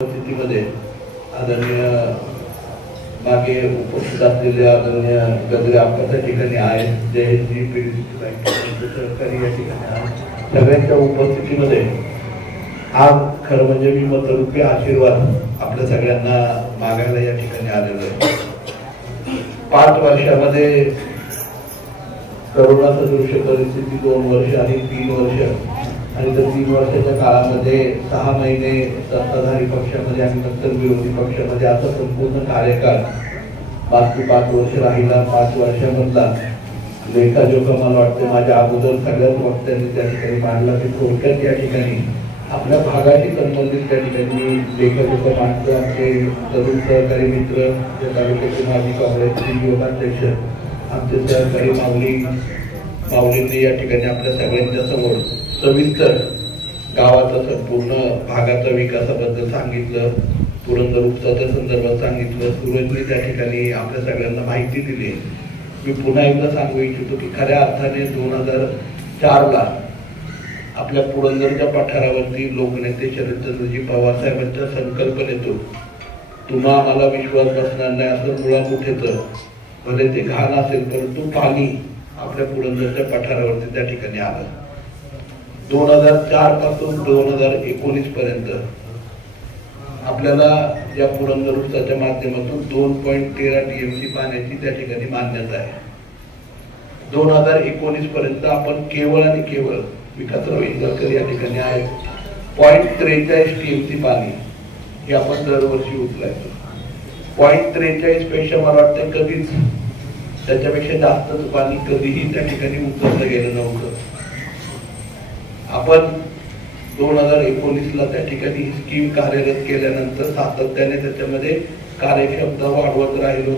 परिस्थितीमध्ये आदरणीय मागे उपस्थित असलेले आदरणीय गजरे आपल्या ठिकाणी आहेत, जयजी पीडीसी बँक सहकारी या ठिकाणी आहेत. सगळ्यांच्या उपस्थितीमध्ये आज खरं म्हणजे मी मतरूपी आशीर्वाद आपल्या सगळ्यांना मागायला या ठिकाणी आलेलो आहे. 5 वर्षामध्ये करोना सदृश्य परिस्थिती 2 वर्ष आणि 3 वर्ष आणि त्या 3 वर्षाच्या काळामध्ये 6 महिने सत्ताधारी पक्षामध्ये आणि नंतर विरोधी पक्षामध्ये असा संपूर्ण कार्यकाळ 5 वर्ष राहिला. 5 वर्षामधला लेखाजोखा मला वाटतं माझ्या अगोदर सगळ्याच वक्त्यांनी त्या ठिकाणी मांडला की थोडक्यात या ठिकाणी आपल्या भागाशी संबंधित त्या ठिकाणी लेखाजोखा मांडतो. आमचे तरुण सहकारी मित्र जे तालुक्याचे माजी काँग्रेसचे योगाध्यक्ष आमचे सहकारी माऊलींनी या ठिकाणी आपल्या सगळ्यांच्या समोर सविस्तर गावाचा संपूर्ण भागाचा विकासाबद्दल सांगितलं, पुरंदर उपसाच्या संदर्भात सांगितलं, सूरजने त्या ठिकाणी आपल्या सगळ्यांना माहिती दिली. मी पुन्हा एकदा सांगू इच्छितो की खऱ्या अर्थाने 2004ला आपल्या पुरंदरच्या पठारावरती लोकनेते शरदचंद्रजी पवार साहेबांच्या संकल्पनेतून तुम्हा आम्हाला विश्वास बसणार नाही असं मुळामुठेच भले ते घाण असेल परंतु पाणी आपल्या पुरंदरच्या पठारावरती त्या ठिकाणी आलं. 2004 पासून 2019 पर्यंत आपल्याला या पुरंदर उपसाच्या माध्यमातून 2.13 TMC पाण्याची त्या ठिकाणी मान्यता आहे. 2019 पर्यंत आपण केवळ आणि केवळ विकासराव इंदरकर या ठिकाणी आहेत 0.43 TMC पाणी हे आपण दरवर्षी उचलायचो. 0.43 पेक्षा मला वाटतं कधीच त्याच्यापेक्षा जास्तच पाणी कधीही त्या ठिकाणी उचललं गेलं नव्हतं. आपण 2019ला त्या ठिकाणी ही स्कीम कार्यरत केल्यानंतर सातत्याने त्याच्यामध्ये कार्यक्षमता वाढवत राहिलो.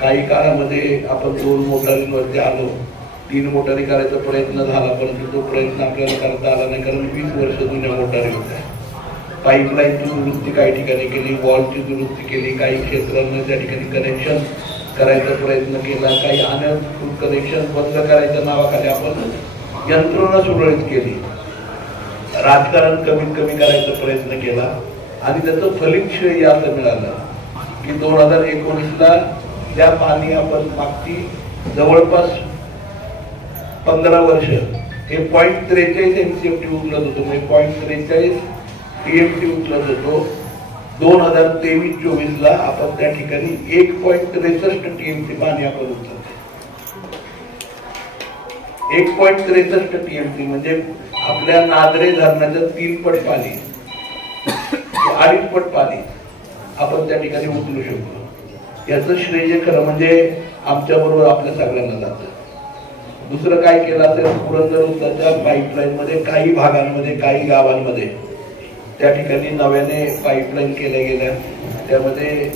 काही काळामध्ये आपण 2 मोटारींवरती आलो. 3 मोटारी करायचा प्रयत्न झाला परंतु तो प्रयत्न आपल्याला करता आला नाही कारण 20 वर्ष जुन्या मोटारी होत्या. पाईपलाईनची दुरुस्ती काही ठिकाणी केली, वॉलची दुरुस्ती केली, काही क्षेत्रांमध्ये त्या ठिकाणी कनेक्शन करायचा प्रयत्न केला, काही अनधिकृत कनेक्शन बंद करायच्या नावाखाली आपण यंत्रणा सुरळीत केली, राजकारण कमीत कमी करायचा प्रयत्न केला आणि त्याचं फलित श्रेय असं मिळालं की 2019ला त्या पाणी आपण मागची जवळपास 15 वर्ष हे 0.43 MCFT उचलत होतो, म्हणजे 0.43 TMC उचलत होतो. 2023-24ला आपण त्या ठिकाणी 1.63 TMC पाणी आपण उचलतो. 1.63 TMC म्हणजे आपल्या नागरे धरणाच्या 3 पट पाणी, 2.5 पट पाणी आपण त्या ठिकाणी उचलू शकतो. याचं श्रेय खरं म्हणजे आमच्या बरोबर आपल्या सगळ्यांना जातं. दुसरं काय केलं असेल पुरंदर उपसाच्या पाईपलाईन मध्ये काही भागांमध्ये काही गावांमध्ये त्या ठिकाणी नव्याने पाईपलाईन केल्या गेल्या. त्यामध्ये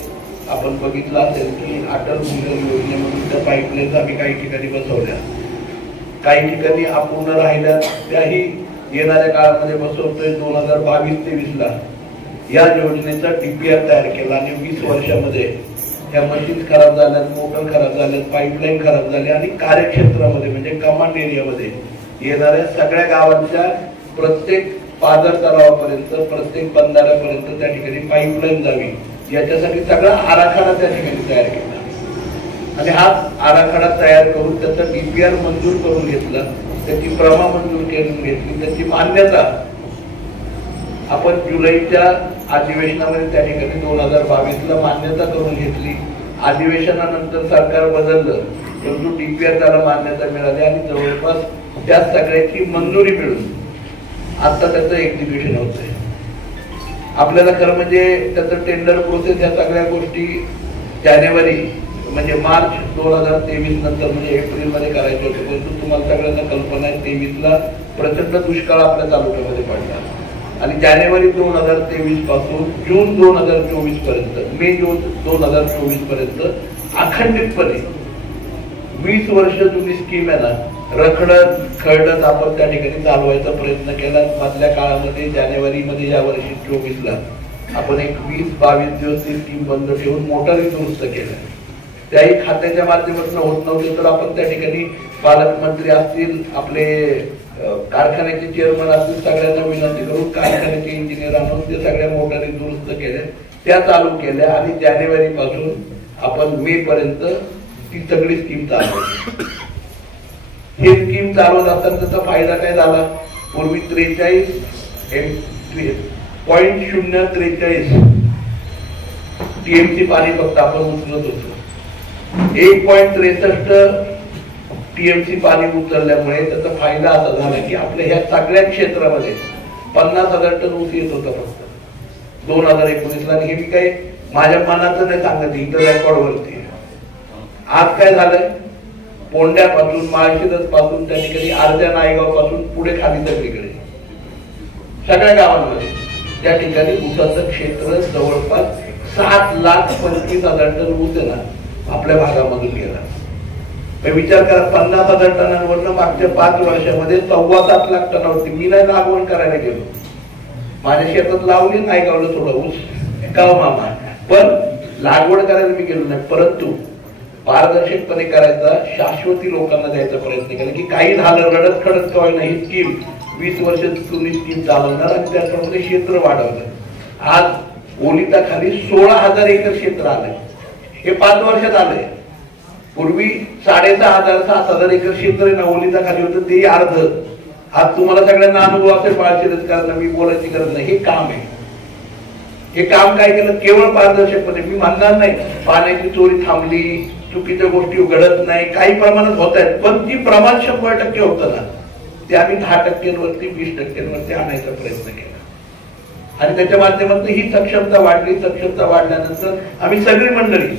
आपण बघितलं असेल की अटल भूजल योजनेमधून त्या पाईपलाईन आम्ही काही ठिकाणी बसवल्या, काही ठिकाणी अपूर्ण राहिल्या, त्याही येणाऱ्या काळामध्ये बसवतोय. 2022-23ला या योजनेचा DPR तयार केला आणि 20 वर्षामध्ये या मशीन खराब झाल्यात, मोटर खराब झाल्यात, पाईपलाईन खराब झाली आणि कार्यक्षेत्रामध्ये म्हणजे कमांड एरियामध्ये येणाऱ्या सगळ्या गावांच्या प्रत्येक पादर तलावापर्यंत प्रत्येक बंधाऱ्यापर्यंत त्या ठिकाणी पाईपलाईन जावी याच्यासाठी सगळा आराखडा त्या ठिकाणी तयार केला आणि हा आराखडा तयार करून त्याचा DPR मंजूर करून घेतला, त्याची प्रमा मंजूर करून घेतली, त्याची मान्यता आपण जुलैच्या अधिवेशनामध्ये त्या ठिकाणी 2022ला मान्यता करून घेतली. अधिवेशनानंतर सरकार बदललं परंतु DPR त्याला मान्यता मिळाली आणि जवळपास त्या सगळ्याची मंजुरी मिळून आता त्याचं एक्झिक्युशन होतंय. आपल्याला खरं म्हणजे त्याचं टेंडर प्रोसेस या सगळ्या गोष्टी जानेवारी म्हणजे मार्च 2023 नंतर म्हणजे एप्रिलमध्ये करायचं होतं परंतु तुम्हाला सगळ्यांना कल्पना आहे 23ला प्रचंड दुष्काळ आपल्या तालुक्यामध्ये पडला आणि जानेवारी 2023 पासून जून 2024 पर्यंत मे 2024 पर्यंत अखंडितपणे 20 वर्ष जुनी स्कीम आहे ना रखडत खरडत आपण त्या ठिकाणी चालवायचा प्रयत्न केला. मधल्या काळामध्ये जानेवारीमध्ये या वर्षी 24ला आपण एक 20-22 दिवस ती स्कीम बंद ठेवून मोटारी दुरुस्त केल्या. त्याही खात्याच्या माध्यमातून होत नव्हते तर आपण त्या ठिकाणी पालकमंत्री असतील, आपले कारखान्याचे चेअरमन असतील सगळ्यांना विनंती करून कारखान्याचे इंजिनियर आणून ते सगळ्या मोटारी दुरुस्त केल्या, त्या चालू केल्या आणि जानेवारी पासून आपण मे पर्यंत ती सगळी स्कीम चालवली. हे स्कीम चालवत असताना त्याचा फायदा काय झाला? पूर्वी 43.043 टीएमसी पाणी फक्त आपण उचलत होतो. 1.63 टीएमसी पाणी उचलल्यामुळे त्याचा फायदा असा झाला की आपल्या ह्या सगळ्या क्षेत्रामध्ये 50,000 टन ऊस येत होता फक्त 2019 ला. आणि हे मी काही माझ्या मनाचं नाही सांगत, इथं रेकॉर्डवरती. आज काय झालंय? पोंड्यापासून माळशिरस पासून त्या ठिकाणी अर्ध्या नायगाव पासून पुढे खाली सगळीकडे सगळ्या गावांमध्ये त्या ठिकाणी ऊसाचं क्षेत्र जवळपास 7,25,000 टन ऊस आहे ना आपल्या भागामधून गेला. विचार करा, 50,000 टनांवरनं मागच्या 5 वर्षामध्ये 7.25 लाख टनावरती. मी नाही लागवड करायला गेलो, माझ्या शेतात लावली नायगावला थोडा ऊस गाव मामा, पण लागवड करायला मी गेलो नाही. परंतु पारदर्शकपणे करायचा, शाश्वती लोकांना द्यायचा प्रयत्न केला की काही झालं रडत खडत काय नाही. ही स्कीम 20 वर्ष तुम्ही स्कीम चालवणार आणि त्याप्रमाणे क्षेत्र वाढवलं. आज ओलिताखाली 16,000 एकर क्षेत्र आलंय. हे 5 वर्षात आलंय. पूर्वी 6,500 7,000 एकर क्षेत्र आहे ना ओलिताखाली होतं, ते अर्ध. आज तुम्हाला सगळ्यांना अनुभव असेल बाळशिरसकरांना, मी बोलायची गरज नाही. हे काम आहे. हे काम काय केलं? केवळ पारदर्शकपणे. मी म्हणणार नाही पाण्याची चोरी थांबली, चुकीच्या गोष्टी घडत नाही, काही प्रमाणात होत आहेत, पण ती प्रमाण 100% होतं ना ते आम्ही 10%वरती 20%वरती आणायचा प्रयत्न केला. आणि त्याच्या माध्यमातून ही सक्षमता वाढली. सक्षमता वाढल्यानंतर आम्ही सगळी मंडळी,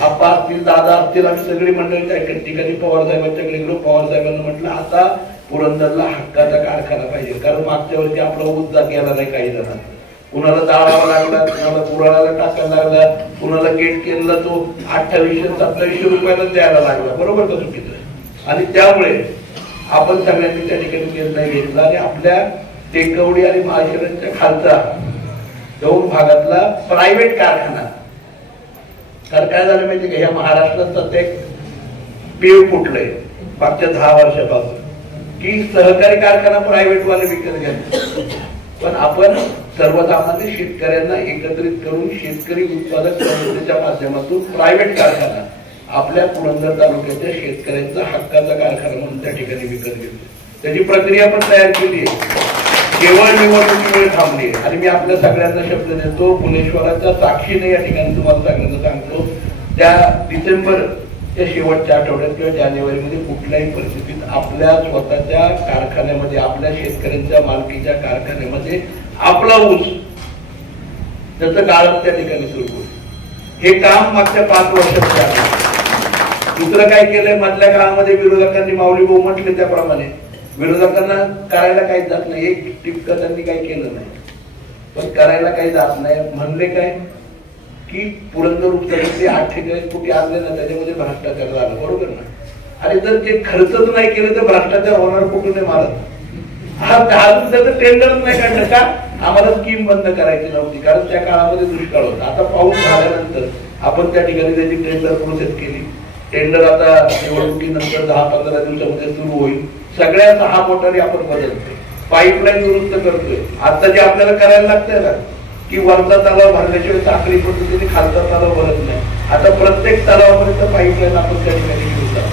आप्पा असतील, दादा असतील, आम्ही सगळी मंडळी त्या ठिकाणी पवार साहेबांच्याकडे गेलो. पवार साहेबांना म्हटलं आता पुरंदरला हक्काचा कारखाना पाहिजे, कारण मागच्या वर्षी आपला ऊस गेला नाही. काही जणांना कुणाला जाळावा लागला, कुणाला पुराणाला टाकायला लागला, कुणाला गेट केला तो 2800-2700 रुपयालाच द्यायला लागला. बरोबर का चुकीचं? आणि त्यामुळे आपण सगळ्यांनी त्या ठिकाणी निर्णय घेतला आणि आपल्या टेकवडी आणि माळशिरसच्या खालचा 2 भागातला प्रायव्हेट कारखाना. कारण काय झालं माहिती का, या महाराष्ट्रात सध्या एक पेव फुटलंय मागच्या 10 वर्षापासून की सहकारी कारखाना प्रायव्हेट वाले विकत घ्यायचे. पण आपण सर्वसामान्य शेतकऱ्यांना एकत्रित करून शेतकरी उत्पादक संस्थेच्या माध्यमातून प्रायव्हेट कारखाना आपल्या पुरंदर तालुक्याच्या शेतकऱ्यांचा हक्काचा कारखाना म्हणून त्या ठिकाणी विकत घेतो. त्याची प्रक्रिया पण तयार केली आहे, केवळ निवडणुकीमुळे थांबली आहे. आणि मी आपल्या सगळ्यांना शब्द देतो, भुवनेश्वराच्या साक्षीने या ठिकाणी तुम्हाला सगळ्यांना सांगतो, त्या डिसेंबरच्या शेवटच्या आठवड्यात किंवा जानेवारीमध्ये कुठल्याही परिस्थितीत आपल्या स्वतःच्या कारखान्यामध्ये, आपल्या शेतकऱ्यांच्या मालकीच्या कारखान्यामध्ये आपला ऊस त्याचं गाळप त्या ठिकाणी सुरू होईल. हे काम मागच्या 5 वर्षात झालं. दुसरं काय केलंय, मधल्या काळामध्ये विरोधकांनी माऊली भाऊ म्हटले त्याप्रमाणे विरोधकांना करायला काही जात नाही. एक टिपका त्यांनी काही केलं नाही, पण करायला काही जात नाही. म्हणले काय की पुरंदर उपचाराचे 48 कोटी आणले ना, त्याच्यामध्ये भ्रष्टाचार झाला. बरोबर ना? आणि जर ते खर्चच नाही केलं तर भ्रष्टाचार होणार कुठून नाही मारत. हा 10 दिवसाचं टेंडरच नाही काढलं का? आम्हाला स्कीम बंद करायची नव्हती, कारण त्या काळामध्ये दुष्काळ होता. आता पाऊस झाल्यानंतर आपण त्या ठिकाणी त्याची टेंडर प्रोसेस केली. टेंडर आता निवडणुकीनंतर 10-15 दिवसामध्ये सुरू होईल. सगळ्या 6 मोटारी आपण बदलतोय, पाईपलाईन दुरुस्त करतोय. आता जे आपल्याला करायला लागतंय ना की वरचा तलाव भरल्याशिवाय साखळी पद्धतीने खालचा तलाव भरत नाही. आता प्रत्येक तलावापर्यंत पाईपलाईन आपण त्या ठिकाणी घेऊन जातो.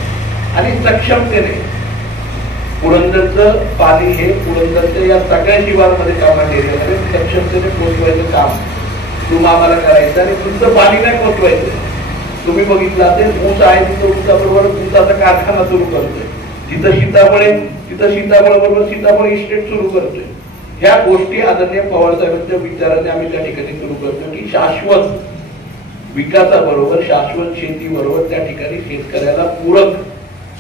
आणि सक्षमतेने पुरंदरचं पाणी हे पुरंदरच्या या सगळ्या शिवारमध्ये कामात एरियामध्ये सक्षमतेने पोहोचवायचं काम तुम्ही आम्हाला करायचं. आणि तुमचं पाणी नाही पोहोचवायचं. तुम्ही बघितलं असेल, ऊस आहे तिथं ऊसाबरोबर ऊसाचा कारखाना सुरू करतोय, जिथं सीताफळ आहे तिथं सीताफळ बरोबर सीताफळ इस्टेट सुरू करतोय. ह्या गोष्टी आदरणीय पवार साहेबांच्या विचाराने आम्ही त्या ठिकाणी सुरू करतो की शाश्वत विकासाबरोबर, शाश्वत शेतीबरोबर त्या ठिकाणी शेतकऱ्याला पूरक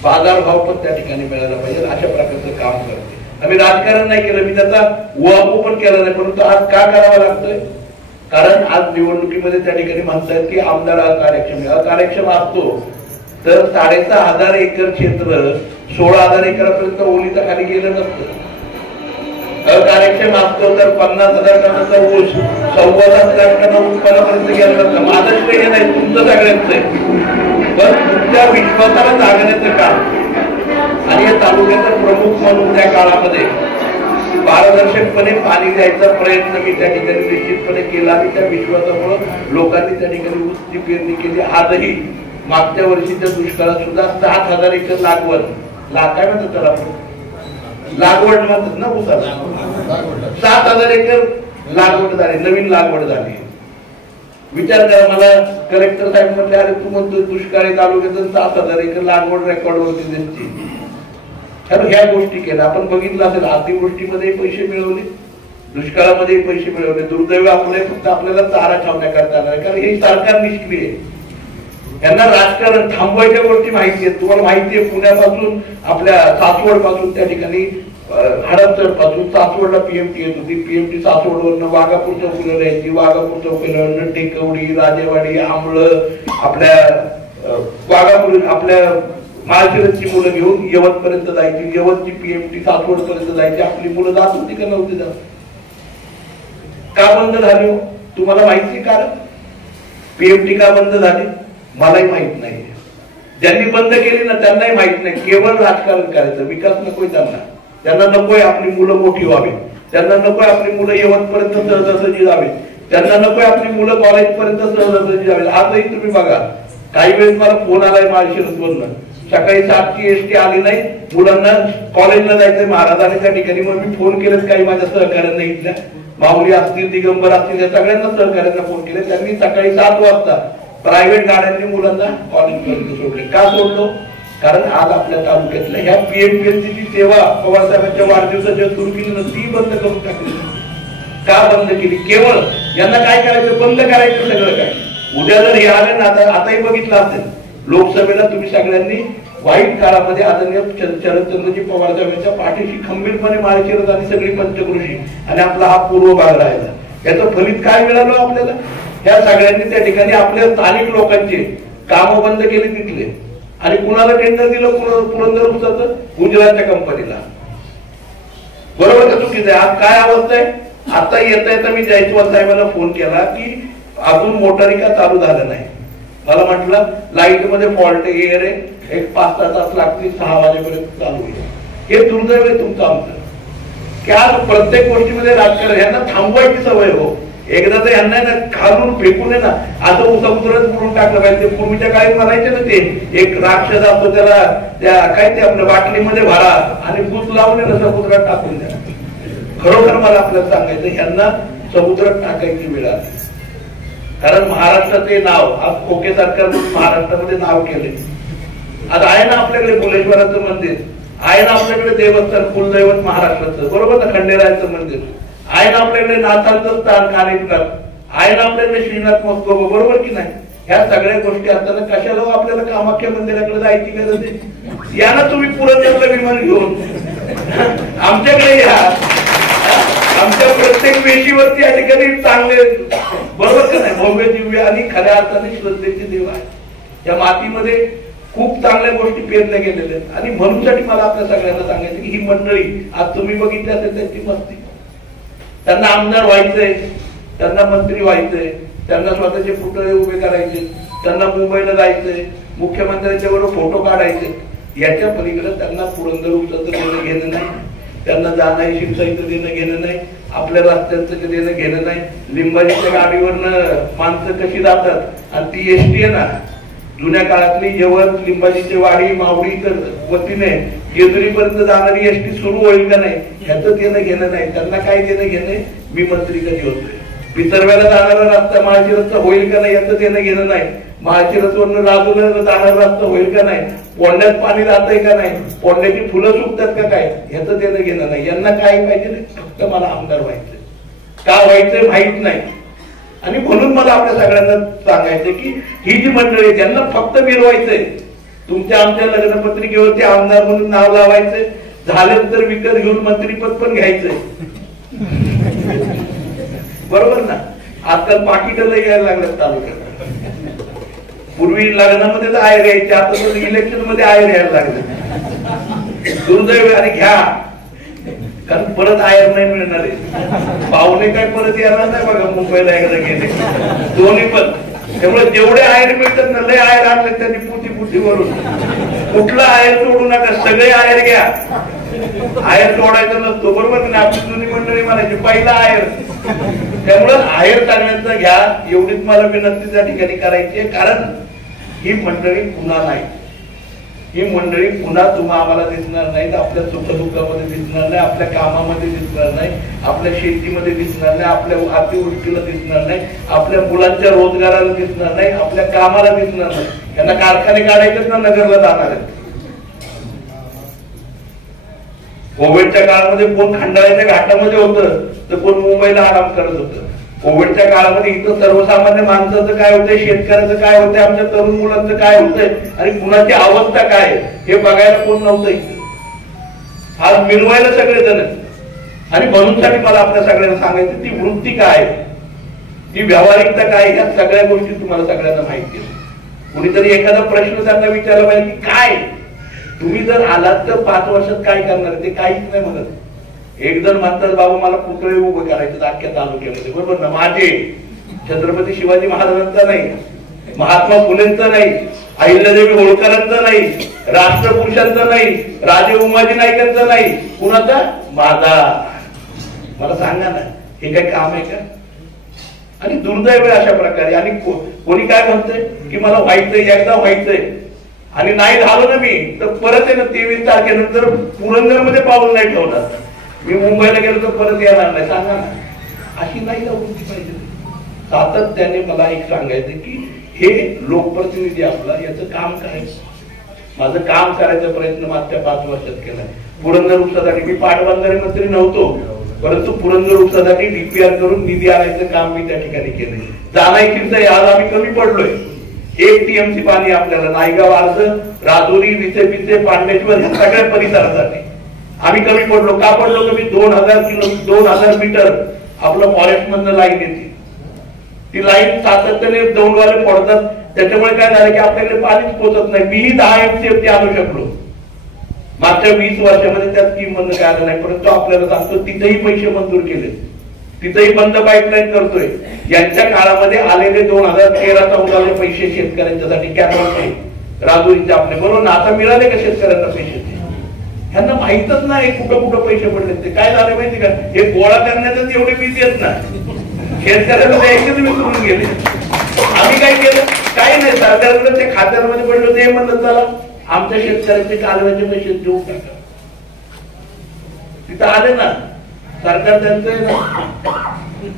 बाजारभाव पण त्या ठिकाणी मिळायला पाहिजे, अशा प्रकारचं काम करते. आम्ही राजकारण नाही केलं, मी त्याचा उहापोह पण केला नाही. परंतु आज का करावा लागतोय? कारण आज निवडणुकीमध्ये त्या ठिकाणी म्हणतात की आमदार अकार्यक्षम असतो तर 6,500 एकर क्षेत्र 16,000 एकरापर्यंत ओलिताखाली गेलं नसतं. अकार्यक्षम असतो तर 50,000 टनाचा ऊस 7.25 लाख टन उत्पन्नापर्यंत गेलं नसतं. माझं श्रेय नाही, तुमचं सगळ्यांचं आहे. पण तुमच्या विश्वासाला जागण्याचं काम आणि आणि या तालुक्याचा प्रमुख म्हणून त्या काळामध्ये पारदर्शकपणे पाणी द्यायचा प्रयत्न मी त्या ठिकाणी निश्चितपणे केला आणि त्या विश्वासामुळे लोकांनी त्या ठिकाणी ऊसची पेरणी केली. आजही मागच्या वर्षीच्या दुष्काळात सुद्धा 7,000 एकर लागवड काय म्हणतात त्याला लागवड म्हणतात ना ऊसाला 7,000 एकर लागवड झाली, नवीन लागवड झाली. विचार करा, मला कलेक्टर साहेब म्हणले अरे तू म्हणतो दुष्काळी तालुक्यात 7,000 एकर लागवड रेकॉर्डवरती दिसते. तर ह्या गोष्टी केल्या आपण बघितलं असेल. अतिवृष्टीमध्ये पैसे मिळवले, दुष्काळामध्ये पैसे मिळवले. दुर्दैव आपले फक्त आपल्याला चारा छावण्या करता नाही, कारण हे सरकार निष्क्रिय आहे. यांना राजकारण थांबवायच्या गोष्टी माहिती आहेत. तुम्हाला माहिती आहे पुण्यापासून आपल्या सासवड पासून त्या ठिकाणी हडपसर पासून सासवडला पीएमटी येत होती. पीएमटी सासवडवरनं वाघापूर चौकीला यायची, वाघापूर चौकीवरनं टेकवडी, राजेवाडी, आंबळ, आपल्या वाघापूर आपल्या माळशिरसची मुलं घेऊन यवत पर्यंत जायची. यवतची पीएमटी सासवड पर्यंत जायची. आपली मुलं जात होती का नव्हती जात? का बंद झाली? तुम्हाला माहिती कारण पीएमटी का बंद झाली? मलाही माहित नाही. ज्यांनी बंद केली ना त्यांनाही माहित नाही. केवळ राजकारण करायचं, विकास नकोय त्यांना. त्यांना नकोय आपली मुलं मोठी व्हावी, त्यांना नकोय आपली मुलं यवत पर्यंत सहजासहजी जावी, त्यांना नकोय आपली मुलं कॉलेज पर्यंत सहजासहजी जावी. आजही तुम्ही बघा, काही वेळेस मला फोन आलाय माळशिरसवरनं, सकाळी 7ची एसटी आली नाही, मुलांना कॉलेजला जायचंय महाराजांनी त्या ठिकाणी. मग मी फोन केलेत काही माझ्या सहकार्यांना, इथल्या माऊली असतील, दिगंबर असतील, या सगळ्यांना सहकार्यांना फोन केले. त्यांनी सकाळी 7 वाजता प्रायव्हेट गाड्यांनी मुलांना कॉलेजपर्यंत सोडले. का सोडलो? कारण आज आपल्या तालुक्यातल्या ह्या पीएमपीएलची जी सेवा पवार साहेबांच्या वाढदिवसाच्या सुरू केली ना, ती बंद करून टाकली. का बंद केली? केवळ यांना काय करायचं? बंद करायचं सगळं काय. उद्या जर हे आले ना, आताही बघितलं असेल लोकसभेला तुम्ही सगळ्यांनी वाईट काळामध्ये आदरणीय शरदचंद्रजी पवार साहेबांच्या पाठीशी खंबीरपणे माळशिरस आणि सगळी पंचकृषी आणि आपला हा पूर्व भाग राहिला. याचं फलित काय मिळालं आपल्याला? ह्या सगळ्यांनी त्या ठिकाणी आपल्या स्थानिक लोकांचे कामं बंद केली तिथले. आणि कुणाला टेंडर दिलं? पुरंदर ऊसाचं गुजरातच्या कंपनीला. बरोबर का चुकीचं आहे? आज काय अवस्था आहे? आता येता मी जयस्वाल साहेबांना फोन केला की अजून मोटारी का चालू झालं नाही. मला म्हटलं लाईट मध्ये फॉल्ट एअर आहे, एक 5-6 तास लागतील, 6 वाजेपर्यंत चालू होईल. हे दुर्दैव आहे तुमचं आमचं की आज प्रत्येक गोष्टीमध्ये राजकारण. यांना थांबवायची सवय हो. एकदा तर यांना ना घालून फेकून आहे ना असं उसापुत्रच म्हणून टाकलं पाहिजे. पूर्वीच्या काळी म्हणायचे ना, ते एक राक्षस असतो त्याला त्या काय ते आपल्या बाटलीमध्ये भरा आणि भूत लावून ना समुद्रात टाकून द्या. खरोखर मला आपल्याला सांगायचं, ह्यांना समुद्रात टाकायची वेळ आली. कारण महाराष्ट्राचे नाव आज खोके सरकार महाराष्ट्रामध्ये नाव केले. आज आहे ना आपल्याकडे भुलेश्वराचं मंदिर, आहे ना आपल्याकडे देवस्थान कुलदैवत महाराष्ट्राचं, बरोबर ना, खंडेरायाचं मंदिर आहे ना आपल्याकडे, नाथांचं स्थान कानिपनाथ आहे ना आपल्याकडे, श्रीनाथ मस्कोबा, बरोबर की नाही? ह्या सगळ्या गोष्टी असताना कशाला आपल्याला कामाख्या मंदिराकडे जायची गरज आहे? या ना तुम्ही पुरंदरला विमान घेऊन आमच्याकडे या. आमच्या प्रत्येक पेशीवरती या ठिकाणी चांगले, बरोबर का नाही, भव्य दिव्य आणि खऱ्या अर्थाने श्रद्धेचे देव आहे. या मातीमध्ये खूप चांगल्या गोष्टी पेरल्या गेलेल्या आहेत. आणि म्हणूनसाठी मला आपल्या सगळ्यांना सांगायचं की ही मंडळी आज तुम्ही बघितली असेल त्यांची मस्ती. त्यांना आमदार व्हायचंय, त्यांना मंत्री व्हायचंय, त्यांना स्वतःचे पुतळे उभे करायचे, त्यांना मुंबईला जायचंय, मुख्यमंत्र्यांच्या बरोबर फोटो काढायचे. याच्या पलीकडे त्यांना पुरंदर ऊसाचं देणं घेणं नाही, त्यांना जाणारी शिवसाईचं देणं घेणं नाही, आपल्या रस्त्यांचं देणं घेणं नाही. लिंबाजीच्या गाडीवरनं माणसं कशी जातात आणि ती एसटी आहे ना, जुन्या काळातली यवत, लिंबाजीची वाडी, मावडी तर वतीने जेजुरीपर्यंत जाणारी एसटी सुरू होईल का नाही, ह्याचं देणं घेणं नाही. त्यांना काय देणं घेणं? मी मंत्री कधी होतोय. पितरव्याला जाणारा रस्ता महाशिरसचा होईल का नाही, याचं देणं घेणं नाही. महाशिरसवरनं राजूला जाणारा रस्ता होईल का नाही, पोंड्यात पाणी राहतंय का नाही, पोंड्याची फुलं सुकतात का काय, ह्याचं देणं घेणं नाही. यांना काय पाहिजे? फक्त मला आमदार व्हायचंय. का व्हायचंय माहित नाही. आणि म्हणून मला आपल्या सगळ्यांना सांगायचं की ही जी मंडळी त्यांना फक्त मिरवायचंय. तुमच्या आमच्या लग्नपत्रिकेवरती आमदार म्हणून नाव लावायचंय, झाल्यानंतर विकत घेऊन मंत्रीपद पण घ्यायचंय. बरोबर ना? आजकाल पाकिटला यायला लागलं तालुक्यात. पूर्वी लग्नामध्ये तर आयर यायचे, आता तर इलेक्शन मध्ये आयर यायला लागले. दुर्दैव. आणि घ्या, कारण परत आयर नाही मिळणार आहे. पाहुणे काय परत येणार नाही बघा, मुंबईला एकदा गेले दोन्ही पण. त्यामुळे जेवढे आयर मिळतात ना, लय आयर आणले त्यांनी पुटी वरून. कुठला आयर सोडू नका, सगळे आयर घ्या. आयर सोडायचं नसतो, बरोबर ना? आपली जुनी मंडळी म्हणायची पहिला आयर. त्यामुळे आयर सगळ्यांचा घ्या, एवढीच मला विनंती त्या ठिकाणी करायची. कारण ही मंडळी पुन्हा नाही, ही मंडळी पुन्हा तुम्हा आम्हाला दिसणार नाहीत. आपल्या सुखदुःखामध्ये दिसणार नाही, आपल्या कामामध्ये दिसणार नाही, आपल्या शेतीमध्ये दिसणार नाही, आपल्या अतिवृष्टीला दिसणार नाही, आपल्या मुलांच्या रोजगाराला दिसणार नाही, आपल्या कामाला दिसणार नाही. त्यांना कारखाने काढायचेच ना, नगरला जाणार आहेत. कोविडच्या काळामध्ये कोण खंडाळ्याच्या घाटामध्ये होतं, तर कोण मुंबईला आराम करत होतं. कोविडच्या काळामध्ये इथं सर्वसामान्य माणसाचं काय होतंय, शेतकऱ्याचं काय होतंय, आमच्या तरुण मुलांचं काय होतंय आणि कुणाची अवस्था काय हे बघायला कोण नव्हतं इथं. आज मिळवायला सगळेजण. आणि म्हणूनसाठी मला आपल्या सगळ्यांना सांगायचं, ती वृत्ती काय, ती व्यावहारिकता काय, ह्या सगळ्या गोष्टी तुम्हाला सगळ्यांना माहिती आहे. कुणीतरी एखादा प्रश्न त्यांना विचारला पाहिजे की काय तुम्ही जर आलात तर 5 वर्षात काय करणार, ते काहीच नाही म्हणत. एक जण म्हणतात बाबा मला पुतळे उभे करायचे अख्ख्या तालुक्यामध्ये, बरोबर ना? माझे छत्रपती शिवाजी महाराजांचा नाही, महात्मा फुलेंचा नाही, अहिल्यादेवी होळकरांचा नाही, राष्ट्रपुरुषांचा नाही, राजे उमाजी नाईकांचा नाही, कुणाचा? माझा. मला सांगा ना, हे काही काम आहे का? आणि दुर्दैव आहे अशा प्रकारे. आणि कोणी काय म्हणतंय की मला व्हायचंय, एकदा व्हायचंय, आणि नाही झालो ना मी तर परत आहे ना 23 तारखेनंतर पुरंदरमध्ये पाऊल नाही ठेवणार, मी मुंबईला गेलो तर परत येणार नाही. सांगा ना, अशी नाही वृत्ती पाहिजे. सातत्याने मला एक सांगायचं की हे लोकप्रतिनिधी आपला, याचं काम करायचं. माझं काम करायचा प्रयत्न मागच्या 5 वर्षात केलाय. पुरंदर उपसासाठी मी पाटबंधारे मंत्री नव्हतो, परंतु पुरंदर उपसासाठी डीपीआर करून निधी आणायचं काम मी त्या ठिकाणी केलंय. जानाईची आज आम्ही कमी पडलोय. 1 टीएमसी पाणी आपल्याला नायगाव, अर्ज, राजुरी, विसेपिसे, पांडेश्वर ह्या सगळ्या परिसरासाठी आम्ही कमी पडलो. का पडलो कमी? 2000 मीटर आपलं फॉरेस्ट मधनं लाईन येते. ती लाईन सातत्याने दौंडवाले फोडतात. त्याच्यामुळे काय झालं की आपल्याकडे पाणीच पोहोचत नाही. मीही 10 MCFT आणू शकलो मागच्या 20 वर्षामध्ये, त्या स्कीम मधनं काय आलं नाही. परंतु आपल्याला सांगतो तिथेही पैसे मंजूर केले, तिथेही बंद पाईपलाईन करतोय. यांच्या काळामध्ये आलेले 2013-14 पैसे शेतकऱ्यांच्यासाठी कॅनॉलचे, राजुरीचे आपले, बरोबर ना? आता मिळाले का शेतकऱ्यांना पैसे? ह्यांना माहितच नाही कुठं कुठं पैसे पडले. ते काय झाले माहिती का, हे गोळा करण्यातच एवढे बिझी आहेत ना, शेतकऱ्यांना द्यायचे विसरून गेले. आम्ही काय केलं? काही नाही, सरकारकडे ते खात्यामध्ये पडलं, ते म्हणत चला आमच्या शेतकऱ्यांचे कालव्याचे पैसे देऊ टाका. तिथं आले ना, सरकार त्यांचं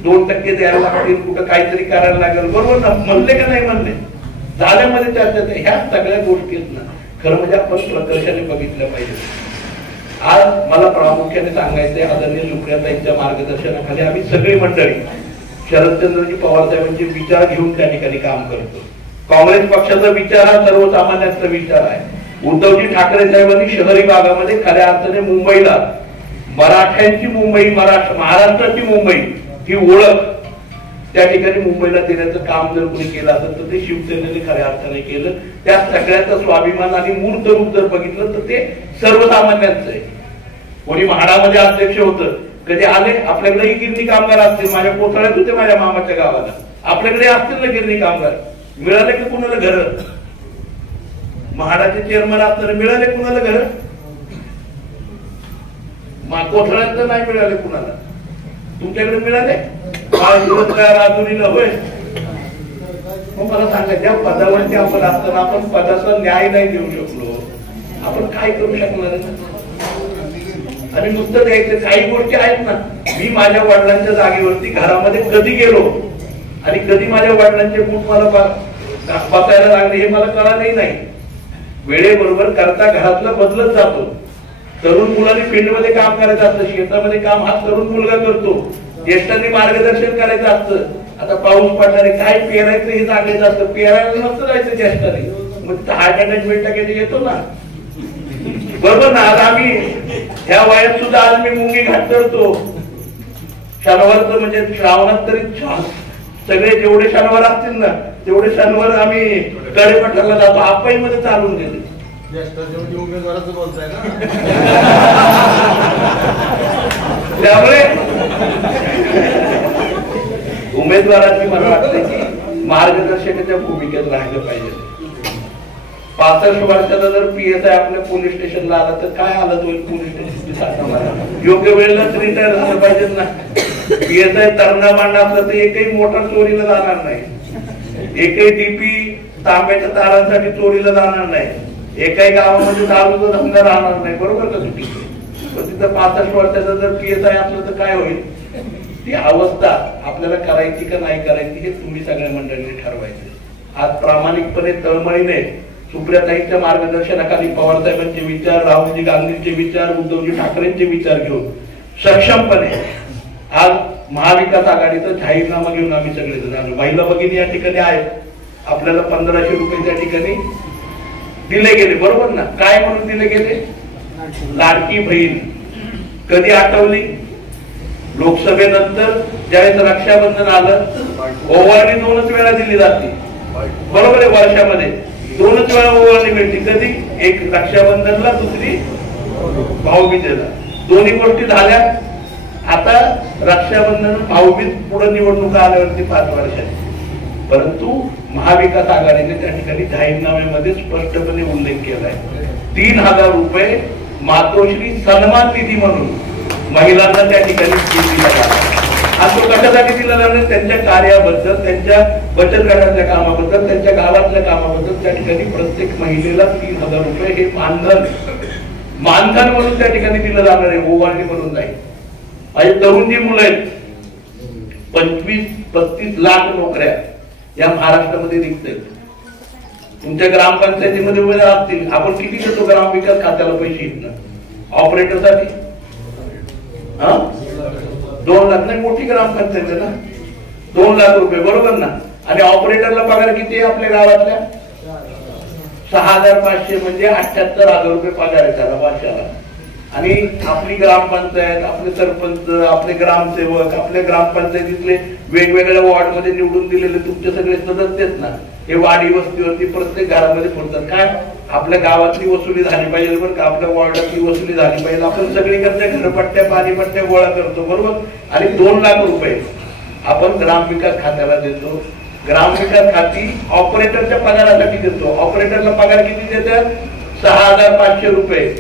2% द्यायला लागतील, कुठं काहीतरी करायला लागेल, बरोबर ना? म्हणले का नाही म्हणले? झाल्यामध्ये चर्चा. ह्या सगळ्या गोष्टी आहेत ना, खरं म्हणजे आपण प्रकर्षाने बघितल्या पाहिजे. आज मला प्रामुख्याने सांगायचंय, आदरणीय सुप्रियाताईंच्या मार्गदर्शनाखाली आम्ही सगळी मंडळी शरदचंद्रजी पवार साहेबांचे विचार घेऊन त्या ठिकाणी काम करतो. काँग्रेस पक्षाचा विचार हा सर्वसामान्यांचा विचार आहे. उद्धवजी ठाकरे साहेबांनी शहरी भागामध्ये खऱ्या अर्थाने मुंबईला मराठ्यांची मुंबई, महाराष्ट्राची मुंबई ही ओळख त्या ठिकाणी मुंबईला देण्याचं काम जर कोणी केलं असेल तर ते शिवसेनेने खऱ्या अर्थाने केलं. त्या सगळ्याचा स्वाभिमान आणि मूर्त रूप जर बघितलं तर ते सर्वसामान्यांचं आहे. कोणी म्हाडामध्ये अध्यक्ष होतं, कधी आले? आपल्याकडेही गिरणी कामगार असतील, माझ्या कोथळ्यात होते माझ्या मामाच्या गावाला, आपल्याकडे असतील ना गिरणी कामगार. मिळाले का कुणाला घर? म्हाडाचे चेअरमन असताना मिळाले कुणाला घर? कोथळ्यात तर नाही मिळाले कुणाला. तुमच्याकडे मिळाले? राजुरीला होय. मग मला सांगा, ज्या पदावरती आपण असताना आपण पदाचा न्याय नाही देऊ शकलो, आपण काय करू शकणार? आणि नुसतं द्यायचं. काही गोष्टी आहेत ना, मी माझ्या वडिलांच्या जागेवरती घरामध्ये कधी गेलो आणि कधी माझ्या वडिलांचे बूट मला बसायला लागले हे मला कळालंही नाही. वेळेबरोबर करता घरातलं बदलत जातो. तरुण मुलांनी फील्डमध्ये काम करायचं असतं, शेतामध्ये काम हा तरुण मुलगा करतो. ज्येष्ठांनी मार्गदर्शन करायचं असतं. आता पाऊस पडणारे काय पेरायचं हे सांगायचं असतं, पेरायला नसतं जायचं ज्येष्ठांनी. मग हार्ट अटॅक मिळता येतो ना, बरोबर ना? आज आम्ही ह्या वयात सुद्धा आज मी मुंगी घाट करतो. शनिवारचं म्हणजे श्रावणात तरी सगळे जेवढे शनिवार असतील ना तेवढे शनिवार आम्ही कडेपठारला जातो. आपही मध्ये चालून गेले. त्यामुळे उमेदवारांनी मला वाटतं की मार्गदर्शकाच्या भूमिकेत राहिलं पाहिजे. 65 वर्षाचा जर PSI आपल्या पोलीस स्टेशनला आला तर काय हालत होईल पोलीस स्टेशनची? योग्य वेळेलाच रिटायर झालं पाहिजेत ना. PSI तरणा मांडा असलं तर एकही मोटर चोरीला जाणार नाही, एकही DP तांब्याच्या तारांसाठी चोरीला जाणार नाही, एकाही गावामध्ये दारूचा धंदा राहणार नाही. बरोबर का चुकीचं? पण तिथं 65 वर्षाचा जर PSI असलं तर काय होईल? ती अवस्था आपल्याला करायची का नाही करायची हे तुम्ही सगळ्या मंडळींनी ठरवायचे. आज प्रामाणिकपणे तळमळीने सुप्रियाताईंच्या मार्गदर्शनाखाली पवार साहेबांचे विचार, राहुलजी गांधींचे विचार, उद्धवजी ठाकरेंचे विचार घेऊन सक्षमपणे आज महाविकास आघाडीचा जाहीरनामा घेऊन आम्ही सगळेजण आलो. महिला भगिनी या ठिकाणी आहेत, आपल्याला 1500 रुपये त्या ठिकाणी दिले गेले. बरोबर ना? काय म्हणून दिले गेले? लाडकी बहीण. कधी आठवली? लोकसभेनंतर ज्यावेळेस रक्षाबंधन आलं, ओवाळणी 2च वेळा दिली जाते. बरोबर आहे? वर्षामध्ये 2च वेळा ओवाळणी मिळते. कधी? एक रक्षाबंधनला, दुसरी भाऊबीजेला. दोन्ही गोष्टी झाल्या. आता रक्षाबंधन भाऊबीज पुढे निवडणुका आल्यावरती 5 वर्षांनी. परंतु महाविकास आघाडीने त्या ठिकाणी जाहीरनाम्यामध्ये स्पष्टपणे उल्लेख केलाय 3000 रुपये मातोश्री सन्मान निधी म्हणून महिलांना त्या ठिकाणी दिला जाणार. आणि तो कशासाठी दिला जाणार? त्यांच्या कार्याबद्दल, त्यांच्या बचत गटाच्या कामाबद्दल, त्यांच्या गावातल्या कामाबद्दल त्या ठिकाणी प्रत्येक महिलेला 3000 रुपये हे मानधन म्हणून त्या ठिकाणी दिलं जाणार आहे. ओवाळणी म्हणून नाही. माझे तरुण जी मुलं आहेत, 25-35 लाख नोकऱ्या या महाराष्ट्रामध्ये रिक्त आहेत. तुमच्या ग्रामपंचायतीमध्ये वगैरे असतील. आपण किती देतो ग्रामविकास खात्याला पैसे ऑपरेटरसाठी? 2 लाख. नाही, मोठी ग्रामपंचायत आहे ना, 2 लाख रुपये. बरोबर ना? आणि ऑपरेटरला पगार किती आहे आपल्या गावातल्या? 6500 म्हणजे 78,000 रुपये पगार आहे त्याला वर्षाला. आणि आपली ग्रामपंचायत, आपले सरपंच, आपले ग्रामसेवक, आपल्या ग्रामपंचायतीतले वेगवेगळ्या वॉर्डमध्ये निवडून दिलेले तुमचे सगळे सदस्यच ना, हे वाडी वस्तीवरती प्रत्येक घरामध्ये फिरतात. काय? आपल्या गावातली वसुली झाली पाहिजे, बरं का? आपल्या वॉर्डातली वसुली झाली पाहिजे. आपण सगळीकडच्या घरपट्ट्या, पाणीपट्ट्या गोळा करतो. बरोबर? आणि 2 लाख रुपये आपण ग्रामविकास खात्याला देतो. ग्रामविकास खाती ऑपरेटरच्या पगारासाठी देतो. ऑपरेटरला पगार किती देतात? 6500 रुपये.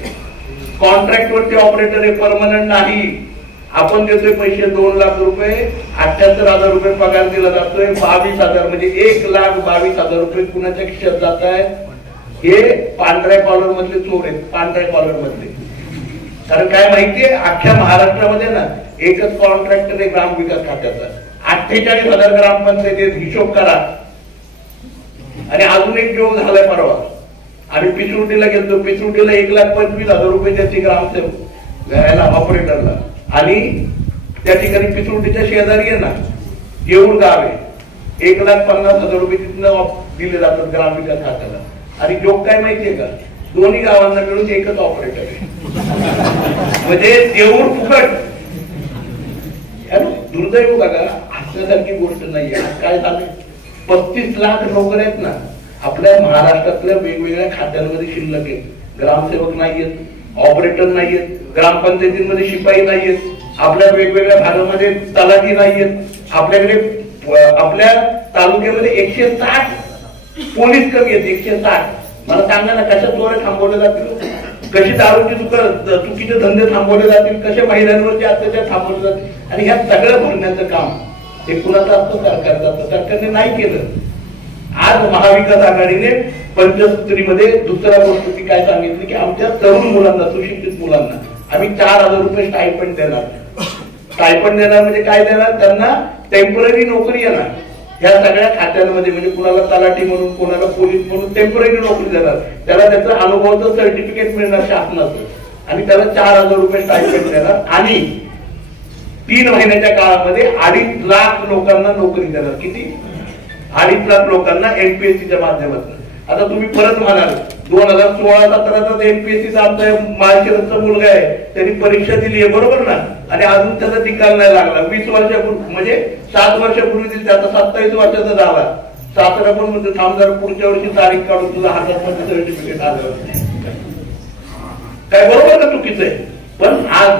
कॉन्ट्रॅक्ट वरती ऑपरेटर हे परमनंट नाही. आपण देतोय पैसे 2 लाख रुपये, 78,000 रुपये पगार दिला जातोय. 22,000 म्हणजे 1,22,000 रुपये कुणाच्या खिशात जात आहे? हे पांढऱ्या कॉलर मधले चोर आहेत, पांढऱ्या कॉलर मधले. कारण काय माहितीये, अख्ख्या महाराष्ट्रामध्ये ना एकच कॉन्ट्रॅक्टर आहे ग्रामविकास खात्याचा. 48,000 ग्रामपंचायत, हिशोब करा. आणि अजून एक जोग झालाय परवा. आम्ही पिचुर्टीला गेलो. पिचुर्टीला 1,25,000 रुपये त्याची ग्रामसेवक याला ऑपरेटरला. आणि त्या ठिकाणी पिचुर्टीच्या शेजारी आहे ना येऊर गाव आहे, 1,50,000 रुपये तिथनं दिले जातात ग्रामविकास खात्याला. आणि जोग काय माहितीये का? दोन्ही गावांना मिळून एकच ऑपरेटर आहे. म्हणजे देऊर फुकट. दुर्दैव बघा, हसण्यासारखी गोष्ट नाहीये. काय झालं? 35 लाख नोकऱ्या आहेत ना आपल्या महाराष्ट्रातल्या वेगवेगळ्या खात्यांमध्ये शिल्लक आहेत. ग्रामसेवक नाहीयेत, ऑपरेटर नाहीयेत, ग्रामपंचायतीमध्ये शिपाई नाहीयेत, आपल्या वेगवेगळ्या भागामध्ये तलाठी नाहीयेत. आपल्याकडे आपल्या तालुक्यामध्ये 160 पोलीस कमी आहेत. 160. मला सांगा ना, कशा चोऱ्या थांबवल्या जातील, कशी दारूची चुकीचे धंदे थांबवले जातील, कशा महिलांवरचे अत्याचार थांबवले जातील. आणि ह्या सगळं भरण्याचं काम हे कुणाचं असतं? सरकारचं असतं. सरकारने नाही केलं. आज महाविकास आघाडीने पंचसूत्रीमध्ये दुसऱ्या गोष्टी काय सांगितली की आमच्या तरुण मुलांना, सुशिक्षित मुलांना आम्ही 4,000 रुपये स्टायपंड देणार. स्टायपंड देणार म्हणजे काय देणार? त्यांना टेम्पररी नोकरी येणार ह्या सगळ्या खात्यांमध्ये. म्हणजे कुणाला तलाठी म्हणून, कोणाला पोलीस म्हणून टेम्पररी नोकरी देणार. त्याला त्याचं अनुभवाचं सर्टिफिकेट मिळणार शासनाचं. आणि त्याला 4,000 रुपये स्टायपंड देणार. आणि 3 महिन्याच्या काळामध्ये 2.5 लाख लोकांना नोकरी देणार. किती? 2.5 लाख लोकांना एमपीएससीच्या माध्यमातून. आता तुम्ही परत म्हणाल 2016-17चा एमपीएससीचा आमचा माळशिरसचा मुलगा आहे, त्यांनी परीक्षा दिली आहे. बरोबर ना? आणि अजून त्याचा निकाल नाही लागला. 20 वर्षापूर्वी म्हणजे 7 वर्षापूर्वी दिली, आता 27 वर्षाचा झाला. 17 पण म्हणजे थांबदार पुढच्या वर्षी तारीख काढून तुझा हातात सर्टिफिकेट आलं. काय बरोबर का चुकीचं आहे? पण आज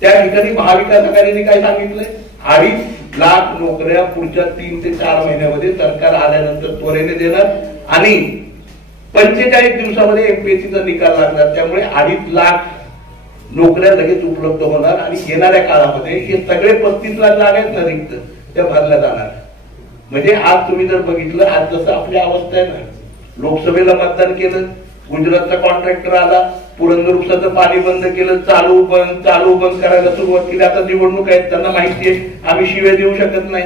त्या ठिकाणी महाविकास आघाडीने काय सांगितलंय? 2.5 लाख नोकऱ्या पुढच्या 3 ते 4 महिन्यामध्ये सरकार आल्यानंतर त्वरेने देणार. आणि 45 दिवसामध्ये एमपीएससीचा निकाल लागणार. त्यामुळे 2.5 लाख नोकऱ्या लगेच उपलब्ध होणार आणि येणाऱ्या काळामध्ये हे सगळे 35 लाख जागा आहेत ना रिक्त, त्या भरल्या जाणार. म्हणजे आज तुम्ही जर बघितलं, आज जसं आपली अवस्था आहे ना, लोकसभेला मतदान केलं, गुजरातचा कॉन्ट्रॅक्टर आला, पुरंदर उपसाचं पाणी बंद केलं, चालू बंद करायला सुरुवात केली. आता निवडणूक आहेत, त्यांना माहिती आहे आम्ही शिव्या देऊ शकत नाही,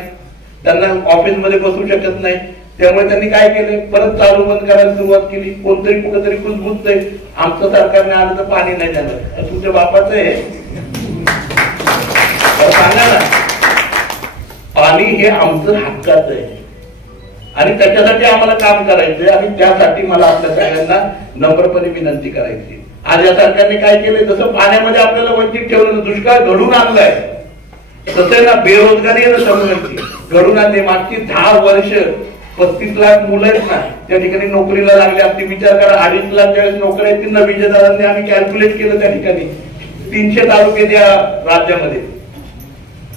त्यांना ऑफिसमध्ये बसू शकत नाही. त्यामुळे त्यांनी काय केलं, परत चालू बंद करायला सुरुवात केली. कोणतरी कुठेतरी कुजबुजतंय, आमचं सरकारने आलं तर पाणी नाही देणार. तुमच्या बापाचं आहे, सांगा ना. पाणी हे आमचं हक्काचं आहे आणि त्याच्यासाठी आम्हाला काम करायचंय आणि त्यासाठी मला आपल्या सगळ्यांना नम्रपणे विनंती करायची. आज या सरकारने काय केलंय, जसं पाण्यामध्ये आपल्याला वंचित ठेवलं, दुष्काळ घडून आणलाय, तसं आहे ना बेरोजगारी आहे ना तरुणांची घडून आणली. मागची 10 वर्ष 35 लाख मुलं आहेत ना त्या ठिकाणी नोकरीला लागले असते. विचार करा, 2.5 लाख ज्यावेळेस नोकऱ्या आहेत ना, विजयदारांनी आम्ही कॅल्क्युलेट केलं त्या ठिकाणी 300 तालुके त्या राज्यामध्ये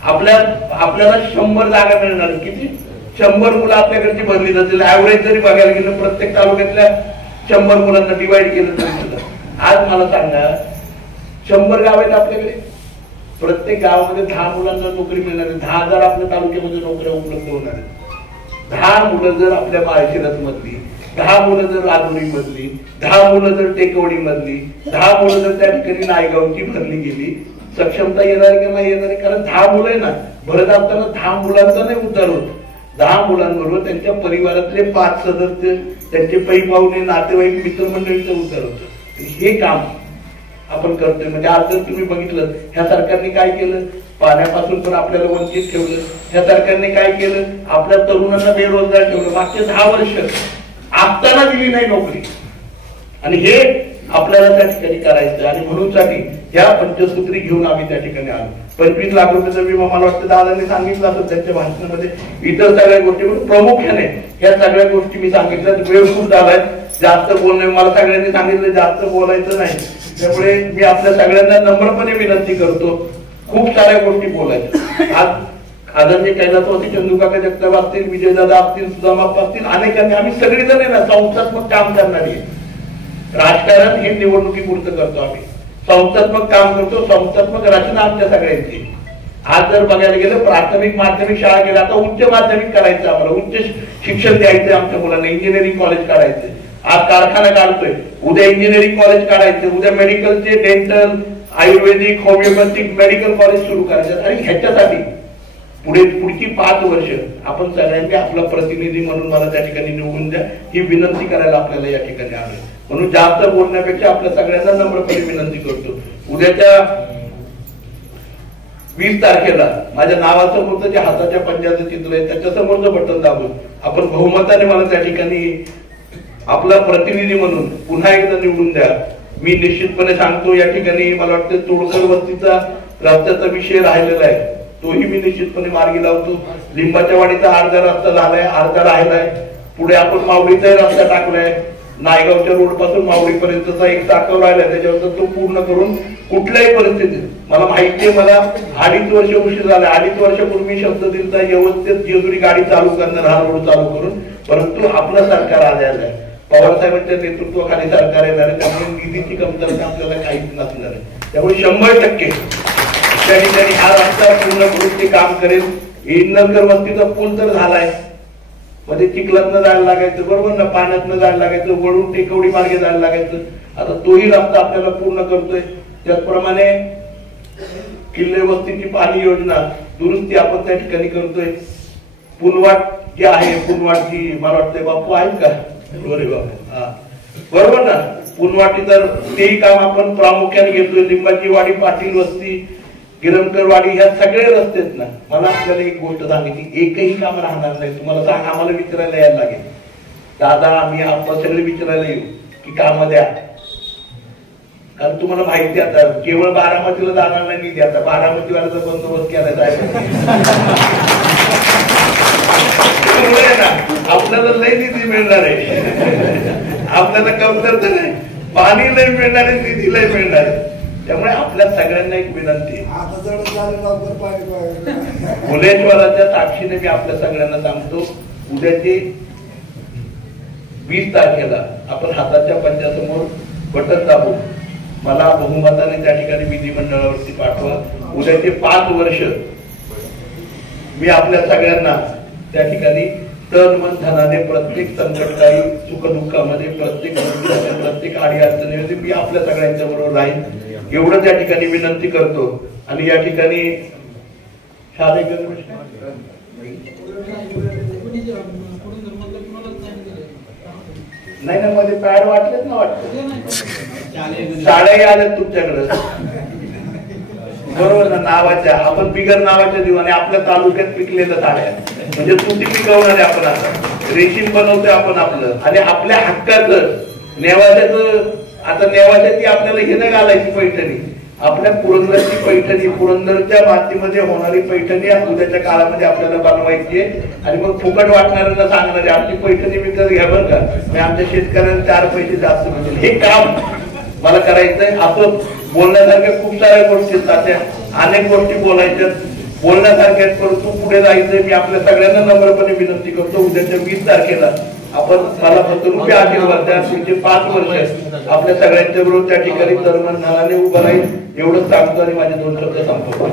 आपल्याला 100 जागा मिळणार. किती? 100 मुलं आपल्याकडची भरली जातील. ऍव्हरेज जरी बघायला गेलं प्रत्येक तालुक्यातल्या 100 मुलांना डिवाइड केलं तरी आज मला सांगा 100 गाव आहेत आपल्याकडे, प्रत्येक गावामध्ये 10 मुलांना नोकरी मिळणार आहे. 10,000 आपल्या तालुक्यामध्ये नोकऱ्या उपलब्ध होणार आहेत. 10 मुलं जर आपल्या माळशिरस मधली, 10 मुलं जर राजुरी मधली, 10 मुलं जर टेकवडी मधली, 10 मुलं जर त्या ठिकाणी नायगावची भरली गेली, सक्षमता येणार की नाही येणार? कारण 10 मुलं आहे ना, भरत असताना 10 मुलांचा नाही उद्धार होत. 10 मुलांबरोबर त्यांच्या परिवारातले 5 सदस्य, त्यांचे पै पाहुणे, नातेवाईक, मित्रमंडळीचं उद्धार होतं. हे काम आपण करतोय. म्हणजे आज जर तुम्ही बघितलं, ह्या सरकारने काय केलं, पाण्यापासून पण आपल्याला वंचित ठेवलं. ह्या सरकारने काय केलं, आपल्या तरुणांना बेरोजगार ठेवलं. मागचे 10 वर्ष असताना दिली नाही नोकरी आणि हे आपल्याला त्या ठिकाणी करायचं. आणि म्हणून साठी ह्या पंचसूत्री घेऊन आम्ही त्या ठिकाणी आलो. 25 लाख रुपयाचा विमा मला वाटतं दादांनी सांगितलं असं त्यांच्या भाषणामध्ये. इतर सगळ्या गोष्टी प्रामुख्याने ह्या सगळ्या गोष्टी मी सांगितल्या. वेळ खूप झालाय, जास्त बोलणे मला सगळ्यांनी सांगितलं, जास्त बोलायचं नाही. त्यामुळे मी आपल्या सगळ्यांना नम्रपणे विनंती करतो, खूप साऱ्या गोष्टी बोलायच्या. आज आदरणीय कैलासवासी चंदूकाका जगताप असतील, विजयदादा असतील, सुदामाप्पा असतील, अनेकांनी, आम्ही सगळेजण आहे ना संस्थात्मक काम करणारी. राजकारण हे निवडणुकीपुरतं करतो, आम्ही संस्थात्मक काम करतो, संस्थात्मक रचना आमच्या सगळ्यांची. आज जर बघायला गेलं, प्राथमिक माध्यमिक शाळा गेल्या, आता उच्च माध्यमिक करायचं, आम्हाला उच्च शिक्षण द्यायचंय आमच्या मुलांना, इंजिनिअरिंग कॉलेज काढायचंय. आज कारखाना काढतोय, उद्या इंजिनिअरिंग कॉलेज काढायचे, उद्या मेडिकलचे, डेंटल, आयुर्वेदिक, होमिओपॅथिक मेडिकल कॉलेज सुरू करायचे. आणि ह्याच्यासाठी पुढची 5 वर्ष आपण सगळ्यांनी आपला प्रतिनिधी म्हणून मला त्या ठिकाणी निवडून द्या, ही विनंती करायला आपल्याला या ठिकाणी आलोय. म्हणून जास्त बोलण्यापेक्षा आपल्या सगळ्यांना नम्रपणे विनंती करतो, उद्याच्या 20 तारखेला माझ्या नावासमोरचं जे हाताच्या पंजाचं चित्र आहे त्याच्या समोरचं बटन दाबून आपण बहुमताने मला त्या ठिकाणी आपला प्रतिनिधी म्हणून पुन्हा एकदा निवडून द्या. मी निश्चितपणे सांगतो, या ठिकाणी मला वाटतं तोडकर वस्तीचा रस्त्याचा विषय राहिलेला आहे, तोही मी निश्चितपणे मार्गी लावतो. लिंबाच्या वाडीचा अर्धा रस्ता झालाय, अर्धा राहिलाय. पुढे आपण मावळीचाही रस्ता टाकलाय, नायगावच्या रोड पासून मावळीपर्यंतचा एक टाकव राहिलाय, त्याच्यावर तो पूर्ण करून कुठल्याही परिस्थितीत मला माहितीये, मला 2.5 वर्ष उशीर झाला. 2.5 वर्षापूर्वी शब्द दिलता व्यवस्थित जेजुरी गाडी चालू करणार, हा रोड चालू करून. परंतु आपलं सरकार आलेलं आहे, पवार साहेबांच्या नेतृत्वाखाली सरकार येणार आहे, त्यामुळे निधीची कमतरता आपल्याला काहीच नसणार आहे. त्यामुळे 100% त्या ठिकाणी हा रस्ता पूर्ण करून ते काम करेल. इंदलकर वस्तीचा पूल तर झालाय, मध्ये चिखलातनं जायला लागायचं, बरोबर ना, पाण्यातनं जायला लागायचं, वळून टेकवडी मार्गे जायला लागायचं. आता तोही रस्ता आपल्याला पूर्ण करतोय. त्याचप्रमाणे किल्ले वस्तीची पाणी योजना दुरुस्ती आपण त्या ठिकाणी करतोय. पुनवाट जी आहे, पुनवाटची मला वाटतंय बापू आहेत का, बरोबर ना, पुनवाटी, तर तेही काम आपण प्रामुख्याने घेतोय. लिंबाची वाडी, पाटील वस्ती, गिरमकर वाडी, ह्या सगळे रस्ते आहेत ना. मला आपल्याला एक गोष्ट सांगितली, एकही काम राहणार नाही. तुम्हाला सांग, आम्हाला विचारायला यायला लागेल, दादा आम्ही आपण सगळे विचारायला येऊ की काम द्या. कारण तुम्हाला माहिती आता केवळ बारामतीला जाणार नाही निधी, आता बारामतीवाल्याचा बंदोबस्त केला जायचा. आपल्याला लय निधी मिळणार आहे, आपल्याला कमतरता नाही, पाणी लय मिळणार आहे, निधी लय मिळणार आहे. त्यामुळे आपल्या सगळ्यांना एक विनंती, भुलेश्वराच्या साक्षीने मी आपल्या सगळ्यांना सांगतो, उद्याचे 20 तारखेला आपण हाताच्या पंजासमोर बटन दाबू, मला बहुमताने त्या ठिकाणी विधिमंडळावरती पाठवा. उद्याचे 5 वर्ष मी आपल्या सगळ्यांना त्या ठिकाणी तन मन धनाने प्रत्येक संकटकाळी सुखदुःखामध्ये प्रत्येक आडी अडचणीमध्ये मी आपल्या सगळ्यांच्या बरोबर राहीन एवढं त्या ठिकाणी विनंती करतो. आणि या ठिकाणी नाही ना मध्ये पॅड वाटलेच ना वाटत शाळाही आल्यात तुमच्याकडे बरोबर ना नावाच्या, आपण बिगर नावाच्या देऊ आणि आपल्या तालुक्यात पिकलेल्या साड्या म्हणजे तुटी पिकवणारे आपण आता रेशीम बनवतोय आपण आपलं आणि आपल्या हक्काचं नेवाच्याच. आता नेवाच्याची आपल्याला हे न घालायची पैठणी, आपल्या पुरंदरची पैठणी, पुरंदरच्या मातीमध्ये होणारी पैठणी उद्याच्या काळामध्ये आपल्याला बनवायची आहे. आणि मग फुकट वाटणाऱ्यांना सांगणार आहे आपली पैठणी विकत घ्या बरं का, मी आमच्या शेतकऱ्यांना 4 पैसे जास्त मिळतील. हे काम मला करायचंय. आपण बोलण्यासारख्या खूप साऱ्या गोष्टी असतात, अनेक गोष्टी बोलायच्या बोलण्यासारख्या, परंतु पुढे जायचंय. मी आपल्या सगळ्यांना नम्रपणे विनंती करतो, उद्याच्या 20 तारखेला आपण मला फक्त आशीर्वाद द्या. पुढचे 5 वर्ष आपल्या सगळ्यांच्या बरोबर त्या ठिकाणी तरुणाने उभं राहील एवढंच सांगतो आणि माझे 2 शब्द संपवतो.